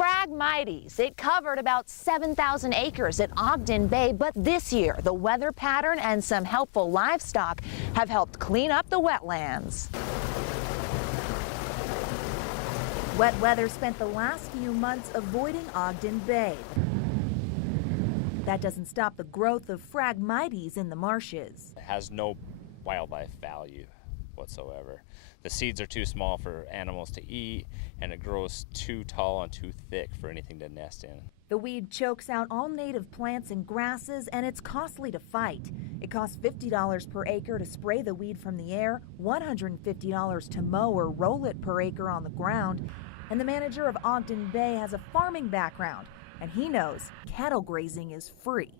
Phragmites. It covered about 7,000 acres at Ogden Bay, but this year the weather pattern and some helpful livestock have helped clean up the wetlands. Wet weather spent the last few months avoiding Ogden Bay. That doesn't stop the growth of Phragmites in the marshes. It has no wildlife value whatsoever. The seeds are too small for animals to eat, and it grows too tall and too thick for anything to nest in. The weed chokes out all native plants and grasses, and it's costly to fight. It costs $50 per acre to spray the weed from the air, $150 to mow or roll it per acre on the ground. And the manager of Ogden Bay has a farming background, and he knows cattle grazing is free.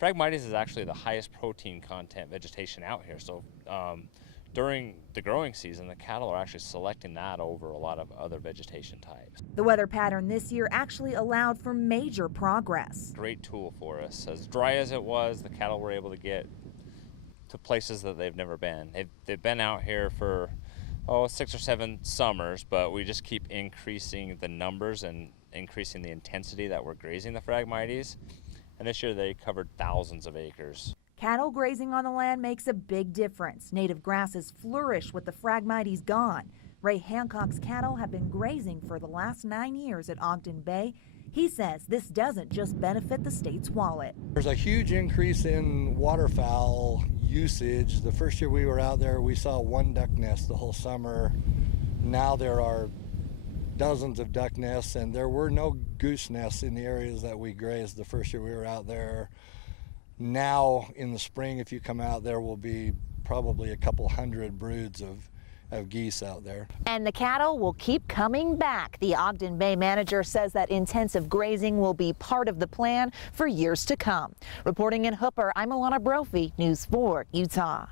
Phragmites is actually the highest protein content vegetation out here, so during the growing season, the cattle are actually selecting that over a lot of other vegetation types. The weather pattern this year actually allowed for major progress. Great tool for us. As dry as it was, the cattle were able to get to places that they've never been. They've been out here for 6 or 7 summers, but we just keep increasing the numbers and increasing the intensity that we're grazing the Phragmites. And this year they covered thousands of acres. Cattle grazing on the land makes a big difference. Native grasses flourish with the Phragmites gone. Ray Hancock's cattle have been grazing for the last 9 years at Ogden Bay. He says this doesn't just benefit the state's wallet. There's a huge increase in waterfowl usage. The first year we were out there, we saw 1 duck nest the whole summer. Now there are dozens of duck nests, and there were no goose nests in the areas that we grazed the first year we were out there. Now in the spring, if you come out, there will be probably a couple hundred broods of geese out there. And the cattle will keep coming back. The Ogden Bay manager says that intensive grazing will be part of the plan for years to come. Reporting in Hooper, I'm Alana Brophy, News 4 Utah.